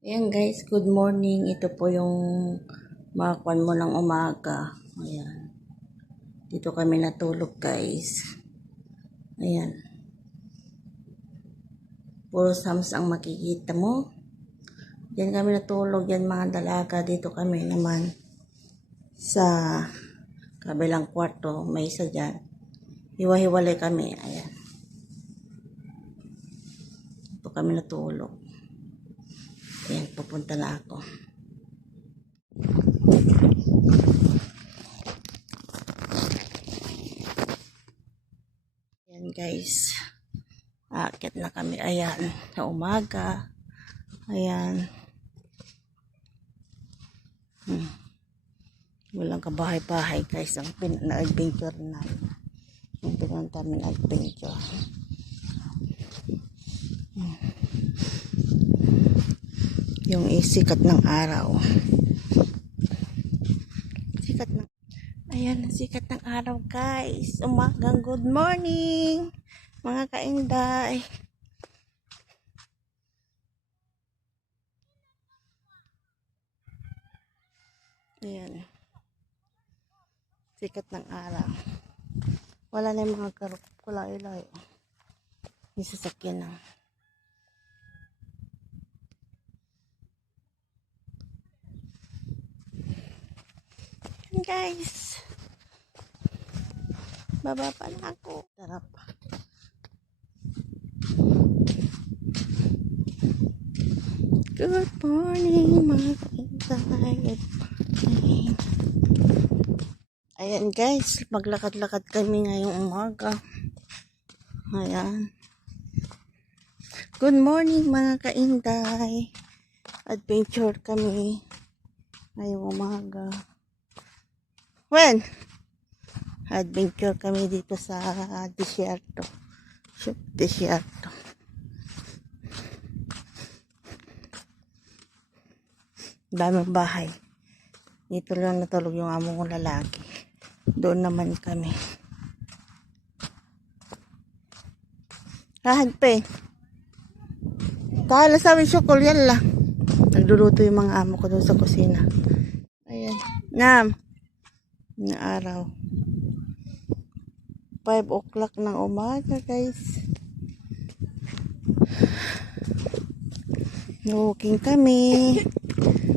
Ayan guys, good morning. Ito po yung makuan mo ng umaga. Ayan. Dito kami natulog guys. Ayan. Puro sams ang makikita mo. Diyan kami natulog. Yan mga dalaga. Dito kami naman sa kabilang kwarto. May isa dyan. Hiwa-hiwalay kami. Ayan. Dito kami natulog. Ayan, pupunta na ako. Ayan guys. Akit na kami. Ayan. Sa umaga. Ayan. Walang kabahay-bahay guys. Ang na-adventure namin. Yung pinunta namin adventure. Yung sikat ng araw. Sikat ng... Ayan, sikat ng araw guys. Umagang good morning. Mga kainday. Ayan. Sikat ng araw. Wala na yung mga kulay-ilay. Yung sasakyan na. Ayan guys. Baba pa na ako. Sarap. Good morning mga kainday. Ayan guys, maglakad-lakad kami ngayong umaga. Ayan. Good morning mga kainday. Adventure kami ngayong umaga. When? Adventure kami dito sa desierto. Desierto. Daming bahay. Dito lang natulog yung amo kong lalaki. Doon naman kami. Lahad pa eh. Kala sabi syukol, yan lang. Nagluluto yung mga amo ko doon sa kusina. Ayan. Nam. Na araw. 5 o'clock ng umaga guys. Walking kami.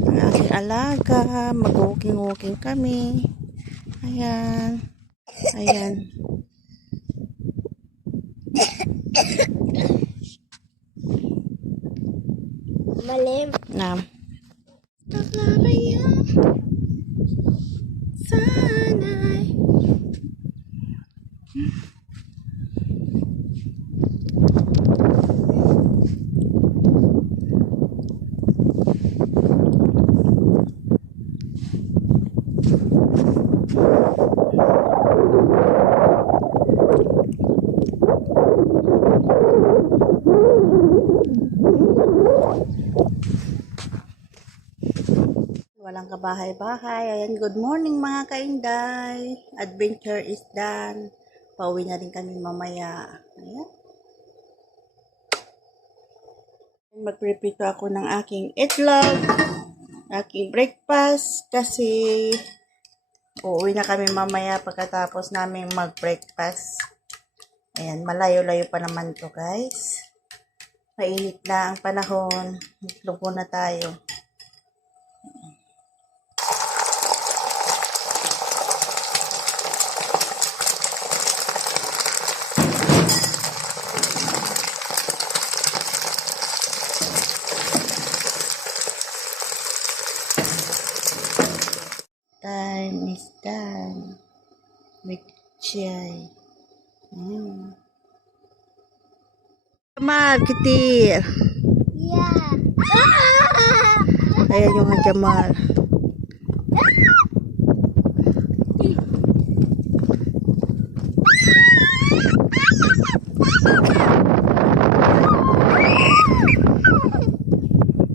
Ang aking alaga. Mag-walking kami. Ayan. Ayan. Malim. Nam. Taglalayan. Sana'y. Walang kabahay-bahay. Ayan, good morning mga kainday. Adventure is done. Pauwi na rin kami mamaya. Ayan. Magprepito ako ng aking itlog. Aking breakfast. Kasi uuwi na kami mamaya pagkatapos namin mag-breakfast. Ayan, malayo-layo pa naman to guys. Mainit na ang panahon. Lugo na tayo. Time is done. With chai. Jamal, kitir. Yeah. Ayan yung Jamal.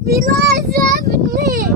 Realize happened to me.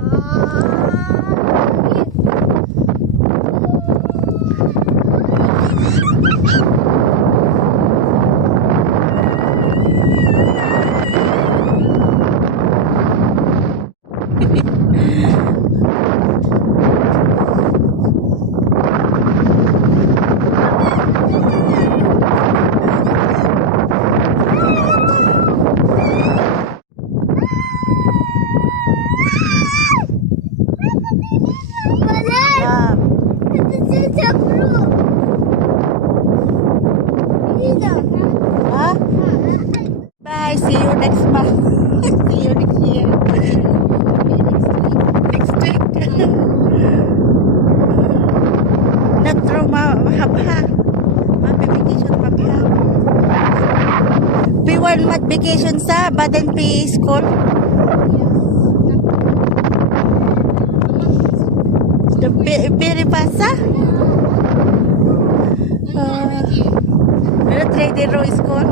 vacation sa Baden-P School? The very pasa? Trader Row School?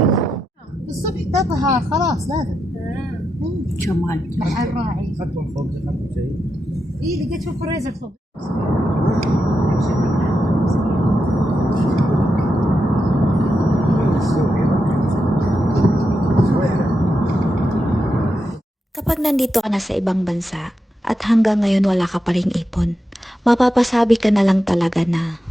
الصبح تطهى خلاص لازم Chumal. راح الراعي خدوا الخبز خدوا شيء اي لقيت في الفريزر خبز Kapag nandito ka na sa ibang bansa at hanggang ngayon wala ka pa ring ipon, mapapasabi ka na lang talaga na